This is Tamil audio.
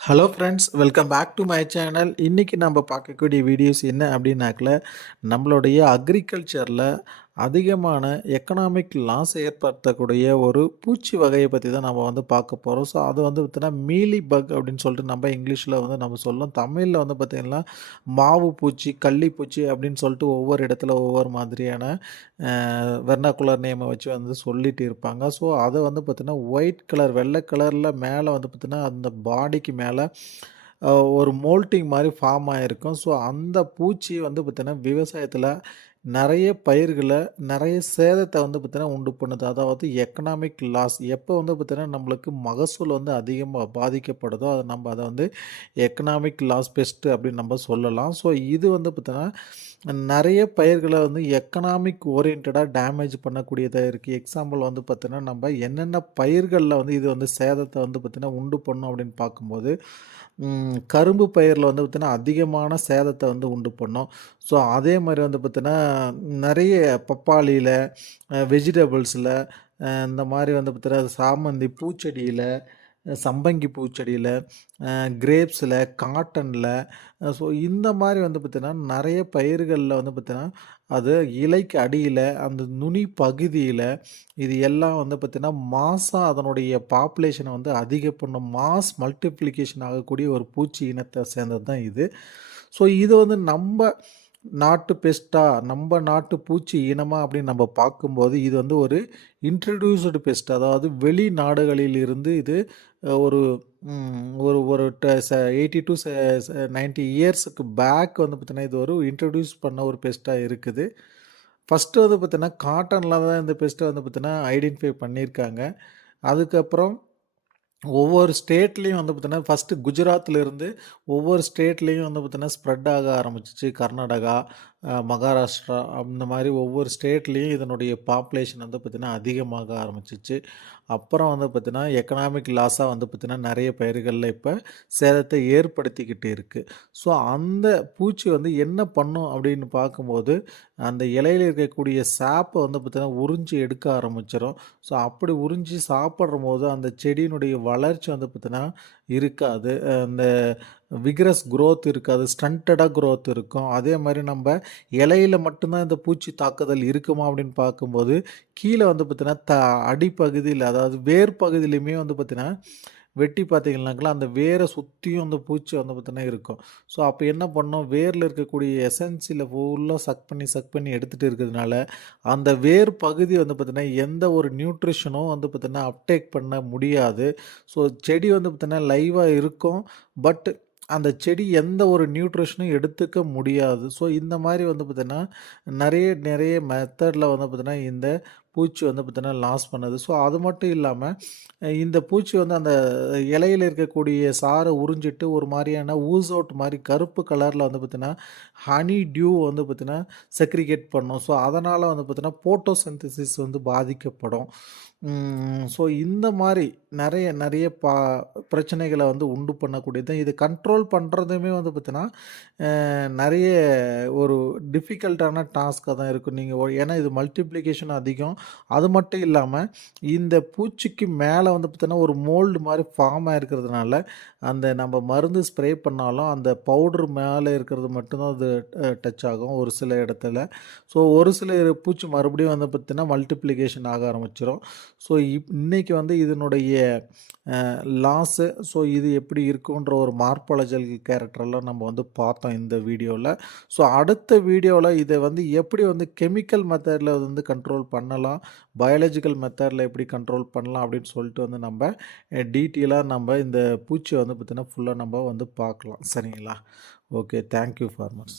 Hello friends, welcome back to my channel. இன்றைக்கி நம்ம பார்க்கக்கூடிய வீடியோஸ் என்ன அப்படின்னாக்கல, நம்மளுடைய அக்ரிகல்ச்சரில் அதிகமான எக்கனாமிக் லாஸ் ஏற்படுத்தக்கூடிய ஒரு பூச்சி வகையை பற்றி தான் நம்ம வந்து பார்க்க போகிறோம். ஸோ அது வந்து பார்த்தீங்கன்னா மீலி பக் அப்படின்னு சொல்லிட்டு நம்ம இங்கிலீஷில் வந்து நம்ம சொல்லலாம். தமிழில் வந்து பார்த்திங்கன்னா மாவு பூச்சி, கள்ளிப்பூச்சி அப்படின்னு சொல்லிட்டு ஒவ்வொரு இடத்துல ஒவ்வொரு மாதிரியான வெர்னாக்குலர் நேமை வச்சு வந்து சொல்லிட்டு இருப்பாங்க. ஸோ அதை வந்து பார்த்திங்கன்னா ஒயிட் கலர் வெள்ளை கலரில் மேலே வந்து பார்த்திங்கன்னா அந்த பாடிக்கு மேலே ஒரு மோல்ட்டிங் மாதிரி ஃபார்ம் ஆகிருக்கும். ஸோ அந்த பூச்சி வந்து பார்த்திங்கன்னா விவசாயத்தில் நெறைய பயிர்கள, நெறைய சேதத்த வந்து பார்த்தீங்கன்னா உண்டு பண்ணுது. அதாவது எக்கனாமிக் லாஸ் எப்போ வந்து பார்த்தீங்கன்னா, நம்மளுக்கு மகசூல் வந்து அதிகமா பாதிக்கப்படுதோ, அது நம்ம அத வந்து எக்கனாமிக் லாஸ் பெஸ்ட் அப்படின்னு நம்ம சொல்லலாம். ஸோ இது வந்து பார்த்தீங்கன்னா, நெறைய பயிர்கள வந்து எக்கனாமிக் ஓரியன்டடா டேமேஜ் பண்ணக்கூடியதா இருக்கு. எக்ஸாம்பிள் வந்து பார்த்தீங்கன்னா, நம்ம என்னென்ன பயிர்கள்ல வந்து இது வந்து சேதத்த வந்து பார்த்தீங்கன்னா உண்டு பண்ணும் அப்படின்னு பார்க்கும்போது, கரும்பு பயிர்ல வந்து பார்த்தீங்கன்னா, அதிகமான சேதத்த வந்து உண்டு பண்ணும். ஸோ அதே மாரி வந்து பார்த்தீங்கன்னா, நெறைய பப்பாளியில, வெஜிடபிள்ஸில, இந்த மாரி வந்து பார்த்தீங்கன்னா, சாமந்தி பூச்செடியில, சம்பங்கி பூச்செடியில, கிரேப்ஸில, காட்டன்ல, ஸோ இந்த மாரி வந்து பார்த்தீங்கன்னா, நெறைய பயிர்கள்ல வந்து பார்த்தீங்கன்னா, அது இலைக்கு அடியில, அந்த நுனி பகுதியில, இது எல்லாம் வந்து பார்த்தீங்கன்னா, மாஸா அதனுடைய பாப்புலேஷன வந்து அதிகம் பண்ணும். மாஸ் மல்டிப்ளிகேஷன் ஆகக்கூடிய ஒரு பூச்சி இனத்த சேர்ந்தது தான் இது. ஸோ இது வந்து நம்ப நாட்டு பெஸ்ட்டா, நம்ப நாட்டு பூச்சி இனமா அப்படின்னு நம்ம பார்க்கும்போது, இது வந்து ஒரு இன்ட்ரோடியூஸ்டு பெஸ்ட். அதாவது வெளிநாடுகளில் இருந்து இது ஒரு ஒரு ஒரு 80 டூ 90 இயர்ஸுக்கு பேக் வந்து பார்த்தீங்கன்னா, இது ஒரு இன்ட்ரோடியூஸ் பண்ண ஒரு பெஸ்ட்டா இருக்குது. ஃபர்ஸ்ட்டு வந்து பார்த்தீங்கன்னா, காட்டன்ல தான் இந்த பெஸ்ட்ட வந்து பார்த்தீங்கன்னா ஐடென்டிஃபை பண்ணியிருக்காங்க. அதுக்கப்புறம் ஒவ்வொரு ஸ்டேட்லேயும் வந்து பார்த்தீங்கன்னா, ஃபஸ்ட்டு குஜராத்லேருந்து ஒவ்வொரு ஸ்டேட்லேயும் வந்து பார்த்தீங்கன்னா, ஸ்ப்ரெட் ஆக ஆரம்பிச்சுச்சு. கர்நாடகா, மகாராஷ்டிரா அந்த மாரி ஒவ்வொரு ஸ்டேட்லேயும் இதனுடைய பாப்புலேஷன் வந்து பார்த்தீங்கன்னா, அதிகமாக ஆரம்பிச்சுச்சு. அப்புறம் வந்து பார்த்தீங்கன்னா, எக்கனாமிக் லாஸா வந்து பார்த்தீங்கன்னா, நெறைய பயிர்கள்ல இப்ப சேதத்தை ஏற்படுத்திக்கிட்டு இருக்கு. ஸோ அந்த பூச்சி வந்து என்ன பண்ணும் அப்படின்னு பார்க்கும்போது, அந்த இலையில இருக்கக்கூடிய சாப்ப வந்து பார்த்தீங்கன்னா, உறிஞ்சி எடுக்க ஆரம்பிச்சுரும். ஸோ அப்படி உறிஞ்சி சாப்பிடும்போது அந்த செடியினுடைய வளர்ச்சி வந்து பார்த்தீங்கன்னா இருக்காது. அந்த விகரஸ் குரோத் இருக்காது. ஸ்டண்டடா குரோத் இருக்கும். அதே மாரி நம்ப இலையில மட்டும் தான் இந்த பூச்சி தாக்குதல் இருக்குமா அப்படின்னு பார்க்கும்போது, கீழ வந்து பார்த்தீங்கன்னா, அடிப்பகுதியில அதாவது வேர் பகுதியிலயுமே வந்து பார்த்தீங்கன்னா, வெட்டி பார்த்தீங்கன்னாங்களா, அந்த வேர சுத்தியும் அந்த பூச்சி வந்து பார்த்தீங்கன்னா இருக்கும். ஸோ அப்ப என்ன பண்ணும், வேர்ல இருக்கக்கூடிய எசன்ஸில ஃபுல்லா சக் பண்ணி எடுத்துட்டு இருக்கிறதுனால, அந்த வேர் பகுதி வந்து பார்த்தீங்கன்னா, எந்த ஒரு நியூட்ரிஷனும் வந்து பார்த்தீங்கன்னா, அப்டேக் பண்ண முடியாது. ஸோ செடி வந்து பார்த்தீங்கன்னா, லைவா இருக்கும். பட் அந்த செடி எந்த ஒரு நியூட்ரிஷனும் எடுத்துக்க முடியாது. ஸோ இந்த மாரி வந்து பார்த்தீங்கன்னா, நெறைய நெறைய மெத்தட்ல வந்து பார்த்தீங்கன்னா, இந்த பூச்சி வந்து பார்த்தீங்கன்னா லாஸ் பண்ணுது. ஸோ அது மட்டும் இல்லாம, இந்த பூச்சி வந்து அந்த இலையில இருக்கக்கூடிய சார உறிஞ்சிட்டு ஒரு மாரியான ஊஸ் அவுட் மாரி கருப்பு கலர்ல வந்து பார்த்தீங்கன்னா, ஹனி டியூ வந்து பார்த்தீங்கன்னா செக்ரிகேட் பண்ணும். ஸோ அதனால வந்து பார்த்தீங்கன்னா, போட்டோசிந்தசிஸ் வந்து பாதிக்கப்படும். ஸோ இந்த மாரி நெறைய நெறைய பிரச்சனைகள வந்து உண்டு பண்ணக்கூடியது. இது கண்ட்ரோல் பண்றதுமே வந்து பார்த்தீங்கன்னா, நெறைய ஒரு டிஃபிகல்ட்டான டாஸ்க்கா தான் இருக்கும். நீங்க ஏன்னா இது மல்டிப்ளிகேஷன் அதிகம். அது மட்டும் இல்லாம, இந்த பூச்சிக்கு மேல வந்து பார்த்தீங்கன்னா, ஒரு மோல்டு மாரி ஃபார்ம் ஆயிருக்கிறதுனால, அந்த நம்ம மருந்து ஸ்ப்ரே பண்ணாலும், அந்த பவுடர் மேல இருக்கிறது மட்டும் தான் அது டச் ஆகும் ஒரு சில இடத்துல. ஸோ ஒரு சில பூச்சி மறுபடியும் வந்து பார்த்தீங்கன்னா, மல்டிப்ளிகேஷன் ஆக ஆரம்பிச்சுரும். ஸோ இன்னைக்கு வந்து இதனுடைய லாஸு, ஸோ இது எப்படி இருக்குன்ற ஒரு மார்பாலஜிக்கல் கேரக்டர்லாம் நம்ம வந்து பார்த்தோம் இந்த வீடியோவில். ஸோ அடுத்த வீடியோவில் இதை வந்து எப்படி வந்து கெமிக்கல் மெத்தடில் வந்து கண்ட்ரோல் பண்ணலாம், பயாலஜிக்கல் மெத்தடில் எப்படி கண்ட்ரோல் பண்ணலாம் அப்படின்னு சொல்லிட்டு வந்து நம்ம டீட்டெயிலாக நம்ம இந்த பூச்சியை வந்து பார்த்திங்கன்னா ஃபுல்லாக நம்ம வந்து பார்க்கலாம். சரிங்களா? Okay, thank you for much.